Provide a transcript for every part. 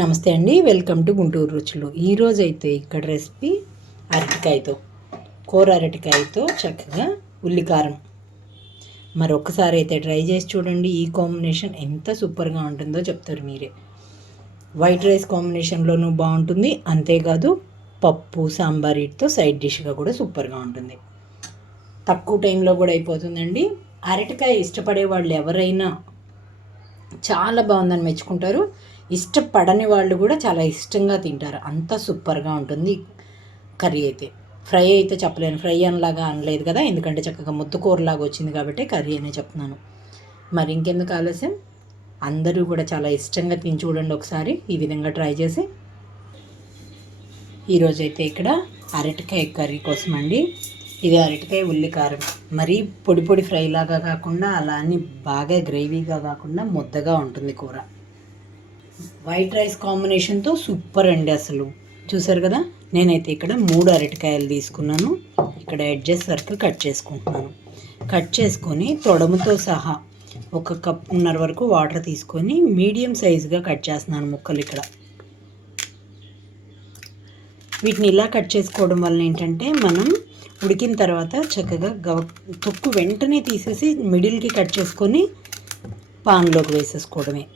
నమస్తే అండి welcome to Guntur రుచులు. ఈరోజు అయితే ఇక్కడ రెసిపీ అరటికాయతో కూర అరటికాయతో చక్కగా ఉల్లికారం. మరొకసారి అయితే ట్రై చేసి చూడండి ఈ కాంబినేషన్ ఎంత సూపర్గా ఉంటుందో చెప్తారు మీరే. వైట్ రైస్ కాంబినేషన్లోనూ బాగుంటుంది అంతేకాదు పప్పు సాంబార్ వీటితో సైడ్ డిష్గా కూడా సూపర్గా ఉంటుంది. తక్కువ టైంలో కూడా అయిపోతుందండి. అరటికాయ ఇష్టపడే వాళ్ళు ఎవరైనా చాలా బాగుందని మెచ్చుకుంటారు. ఇష్టపడని వాళ్ళు కూడా చాలా ఇష్టంగా తింటారు. అంత సూపర్గా ఉంటుంది కర్రీ అయితే. ఫ్రై అయితే చెప్పలేను. ఫ్రై అనలాగా అనలేదు కదా. ఎందుకంటే చక్కగా ముద్ద కూరలాగా వచ్చింది కాబట్టి కర్రీ అనే చెప్తున్నాను. మరి ఇంకెందుకు ఆలస్యం? అందరూ కూడా చాలా ఇష్టంగా తిని చూడండి ఒకసారి. ఈ విధంగా ట్రై చేసి. ఈరోజైతే ఇక్కడ అరటికాయ కర్రీ కోసం అండి. ఇది అరటికాయ ఉల్లికారం. మరీ పొడి పొడి ఫ్రైలాగా కాకుండా అలా అని బాగా గ్రేవీగా కాకుండా ముద్దగా ఉంటుంది కూర. వైట్ రైస్ కాంబినేషన్తో సూపర్ అండి అసలు. చూసారు కదా? నేనైతే ఇక్కడ మూడు అరటికాయలు తీసుకున్నాను. ఇక్కడ ఎడ్జెస్ సర్కిల్ కట్ చేసుకుంటున్నాను. కట్ చేసుకొని తొడముతో సహా ఒక కప్పున్నర వరకు వాటర్ తీసుకొని మీడియం సైజుగా కట్ చేస్తున్నాను ముక్కలు ఇక్కడ. వీటిని ఇలా కట్ చేసుకోవడం వల్ల ఏంటంటే మనం ఉడికిన తర్వాత చక్కగా గవ తొక్కు వెంటనే తీసేసి మిడిల్కి కట్ చేసుకొని పాన్లోకి వేసేసుకోవడమే.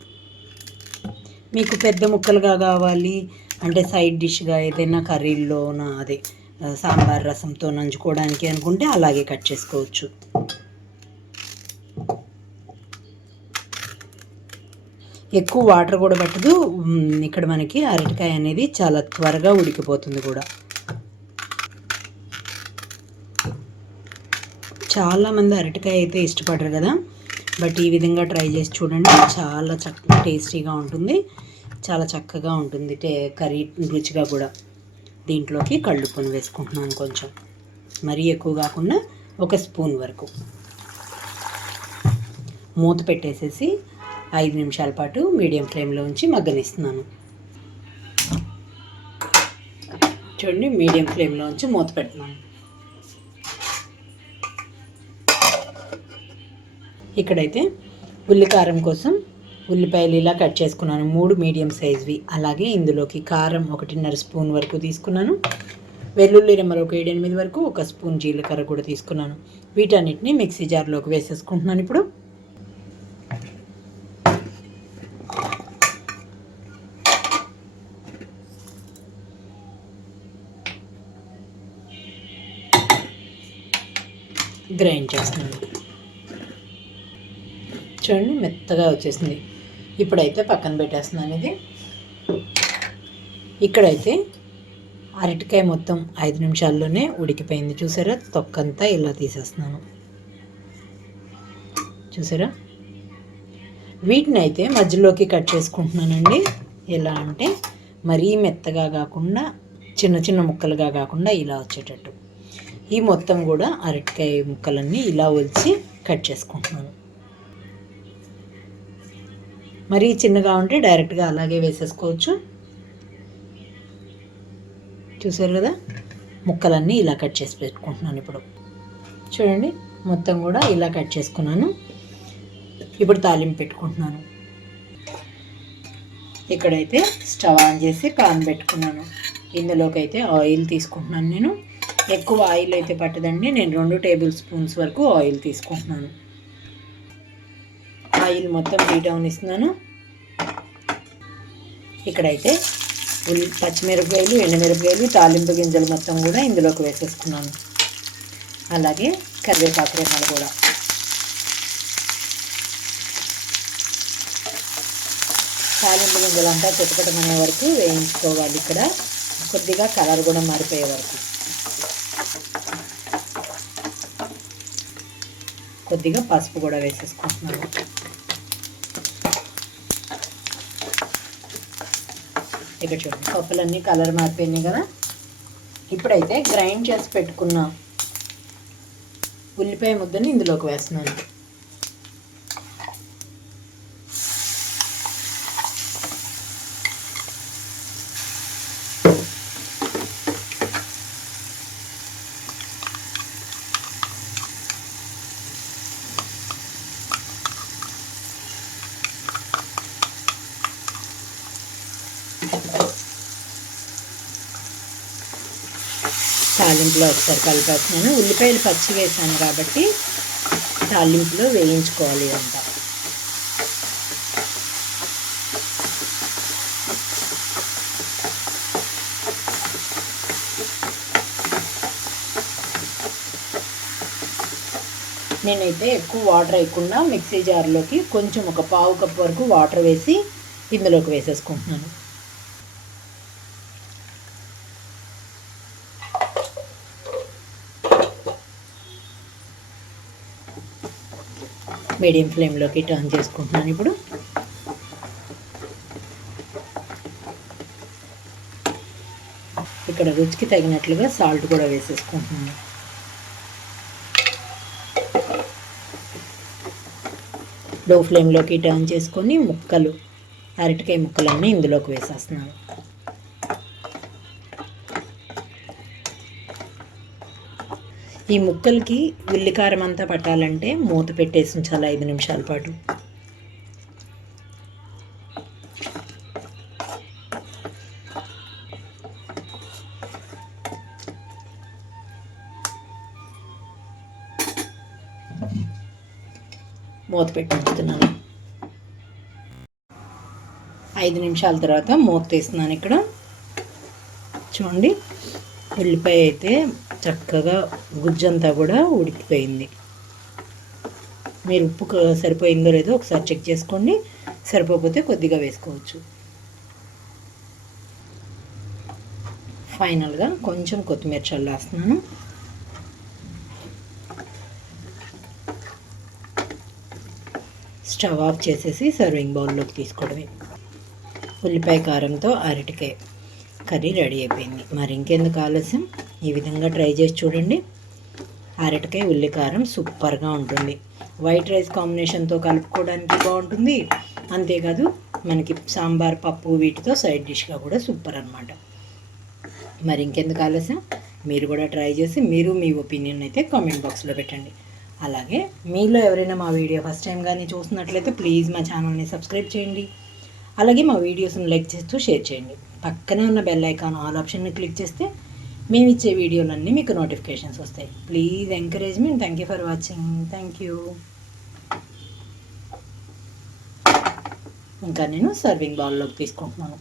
మీకు పెద్ద ముక్కలుగా కావాలి అంటే సైడ్ డిష్గా ఏదైనా కర్రీల్లోన అదే సాంబార్ రసంతో నంచుకోవడానికి అనుకుంటే అలాగే కట్ చేసుకోవచ్చు. ఎక్కువ వాటర్ కూడా పట్టదు. ఇక్కడ మనకి అరటికాయ అనేది చాలా త్వరగా ఉడికిపోతుంది కూడా. చాలామంది అరటికాయ అయితే ఇష్టపడరు కదా. బట్ ఈ విధంగా ట్రై చేసి చూడండి. చాలా చక్కగా టేస్టీగా ఉంటుంది. చాలా చక్కగా ఉంటుంది టే కర్రీ రుచిగా కూడా. దీంట్లోకి కళ్ళుప్పుని వేసుకుంటున్నాను కొంచెం. మరీ ఎక్కువ కాకుండా ఒక స్పూన్ వరకు. మూత పెట్టేసేసి ఐదు నిమిషాల పాటు మీడియం ఫ్లేమ్లో ఉంచి మగ్గనిస్తున్నాను. చూడండి మీడియం ఫ్లేమ్లో ఉంచి మూత పెడుతున్నాను. ఇక్కడైతే ఉల్లికారం కోసం ఉల్లిపాయలు ఇలా కట్ చేసుకున్నాను. మూడు మీడియం సైజ్వి. అలాగే ఇందులోకి కారం ఒకటిన్నర స్పూన్ వరకు తీసుకున్నాను. వెల్లుల్లి రెమ్మలు ఒక ఏడెనిమిది వరకు ఒక స్పూన్ జీలకర్ర కూడా తీసుకున్నాను. వీటన్నిటిని మిక్సీ జార్లోకి వేసేసుకుంటున్నాను ఇప్పుడు. గ్రైండ్ చేస్తున్నాను. చూడండి మెత్తగా వచ్చేసింది. ఇప్పుడైతే పక్కన పెట్టేస్తున్నాను ఇది ఇక్కడైతే అరటికాయ మొత్తం ఐదు నిమిషాల్లోనే ఉడికిపోయింది. చూసారా? తొక్కంతా ఇలా తీసేస్తున్నాను. చూసారా? వీటిని అయితే మధ్యలోకి కట్ చేసుకుంటున్నానండి. ఎలా అంటే మరీ మెత్తగా కాకుండా చిన్న చిన్న ముక్కలుగా కాకుండా ఇలా వచ్చేటట్టు. ఈ మొత్తం కూడా అరటికాయ ముక్కలన్నీ ఇలా వలిచి కట్ చేసుకుంటున్నాను. మరీ చిన్నగా ఉంటే డైరెక్ట్గా అలాగే వేసేసుకోవచ్చు. చూసారు కదా? ముక్కలన్నీ ఇలా కట్ చేసి పెట్టుకుంటున్నాను ఇప్పుడు. చూడండి మొత్తం కూడా ఇలా కట్ చేసుకున్నాను. ఇప్పుడు తాలింపు పెట్టుకుంటున్నాను. ఇక్కడైతే స్టవ్ ఆన్ చేసి పాన్ పెట్టుకున్నాను. ఇందులోకి అయితే ఆయిల్ తీసుకుంటున్నాను నేను. ఎక్కువ ఆయిల్ అయితే పట్టదండి. నేను రెండు టేబుల్ స్పూన్స్ వరకు ఆయిల్ తీసుకుంటున్నాను. ఆయిల్ మొత్తం హీట్ ఇస్తున్నాను. ఇక్కడైతే ఉల్లి పచ్చిమిరపకాయలు ఎండమిరపకాయలు తాలింపు గింజలు మొత్తం కూడా ఇందులోకి వేసేసుకున్నాను. అలాగే కరివేపాకు రెమ్మలు కూడా. తాలింపు గింజలు అంతా చిటపటమనే వరకు వేయించుకోవాలి ఇక్కడ. కొద్దిగా కలర్ కూడా మారిపోయే వరకు. కొద్దిగా పసుపు కూడా వేసేసుకుంటున్నాను. ఇక చూడండి పప్పులన్నీ కలర్ మారిపోయినాయి కదా. ఇప్పుడైతే గ్రైండ్ చేసి పెట్టుకున్న ఉల్లిపాయ ముద్దని ఇందులోకి వేస్తున్నాను. తాలింపులో ఒకసారి కలిపేస్తున్నాను. ఉల్లిపాయలు పచ్చి వేసాను కాబట్టి తాలింపులో వేయించుకోవాలి అంట. నేనైతే ఎక్కువ వాటర్ వేయకుండా మిక్సీ జార్లోకి కొంచెం ఒక పావు కప్ వరకు వాటర్ వేసి ఇందులోకి వేసేసుకుంటున్నాను. మీడియం ఫ్లేమ్లోకి టర్న్ చేసుకుంటున్నాను ఇప్పుడు. ఇక్కడ రుచికి తగినట్లుగా సాల్ట్ కూడా వేసేసుకుంటున్నాను. లో ఫ్లేమ్లోకి టర్న్ చేసుకొని ముక్కలు అరటికాయ ముక్కలన్నీ ఇందులోకి వేసేస్తున్నాను. ఈ ముక్కలకి ఉల్లికారం అంతా పట్టాలంటే మూత పెట్టేసి ఉంచాలి ఐదు నిమిషాల పాటు. మూత పెట్టి ఉంచుతున్నాను ఐదు నిమిషాల తర్వాత మూత తీస్తున్నాను ఇక్కడ. చూడండి ఉల్లిపాయ అయితే చక్కగా గుజ్జంతా కూడా ఉడికిపోయింది. మీరు ఉప్పు సరిపోయిందో లేదో ఒకసారి చెక్ చేసుకోండి. సరిపోకపోతే కొద్దిగా వేసుకోవచ్చు. ఫైనల్గా కొంచెం కొత్తిమీర చల్లేస్తున్నాను. స్టవ్ ఆఫ్ చేసేసి సర్వింగ్ బౌల్లోకి తీసుకోవడమే. ఉల్లిపాయ కారంతో అరటికాయ. కర్రీ రెడీ అయిపోయింది. మరి ఇంకెందుకు ఆలస్యం? ఈ విధంగా ట్రై చేసి చూడండి. అరటికాయ ఉల్లి కారం సూపర్గా ఉంటుంది. వైట్ రైస్ కాంబినేషన్తో కలుపుకోవడానికి బాగుంటుంది. అంతేకాదు మనకి సాంబార్ పప్పు వీటితో సైడ్ డిష్గా కూడా సూపర్ అనమాట మరి ఇంకెందుకు ఆలస్యం? మీరు కూడా ట్రై చేసి మీరు మీ ఒపీనియన్ అయితే కామెంట్ బాక్స్లో పెట్టండి. అలాగే మీలో ఎవరైనా మా వీడియో ఫస్ట్ టైం కానీ చూస్తున్నట్లయితే ప్లీజ్ మా ఛానల్ని సబ్స్క్రైబ్ చేయండి. అలాగే మా వీడియోస్ని లైక్ చేస్తూ షేర్ చేయండి. పక్కనే ఉన్న బెల్ ఐకాన్ ఆల్ ఆప్షన్ని క్లిక్ చేస్తే మేము ఇచ్చే వీడియోలన్నీ మీకు నోటిఫికేషన్స్ వస్తాయి. Please encouragement thank you for watching thank you ఇంకా నేను సర్వింగ్ బౌల్లోకి తీసుకుంటున్నాను.